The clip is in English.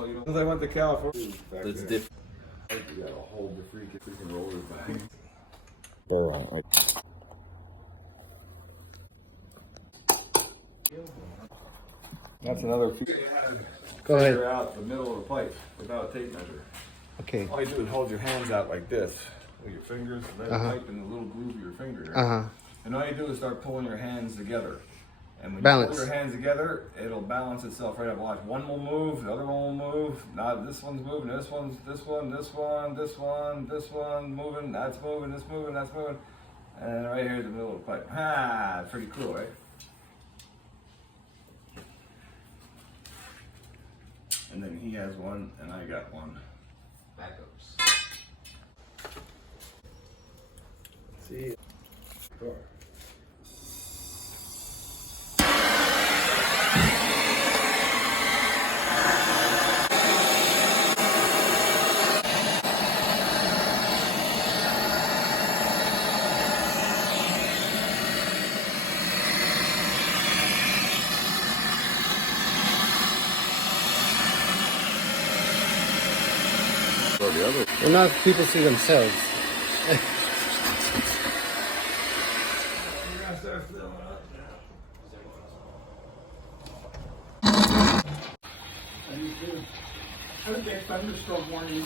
No, you don't. Since I went to California. That's different. You gotta hold the freaking rollers back. Alright. That's another feature. Go ahead. Figure out the middle of the pipe without a tape measure. Okay. All you do is hold your hands out like this with your fingers, and let it pipe in the little groove of your finger. And all you do is start pulling your hands together. And when you pull your hands together, it'll balance itself right up. Watch, one will move, the other one will move. Now this one's moving, this one, this one, this one moving, that's moving, this moving, that's moving. And right here in the middle of the pipe. Ha! Pretty cool, right? And then he has one, and I got one. Backups. See? Door. Well, now people see themselves. I would get thunderstorm warning.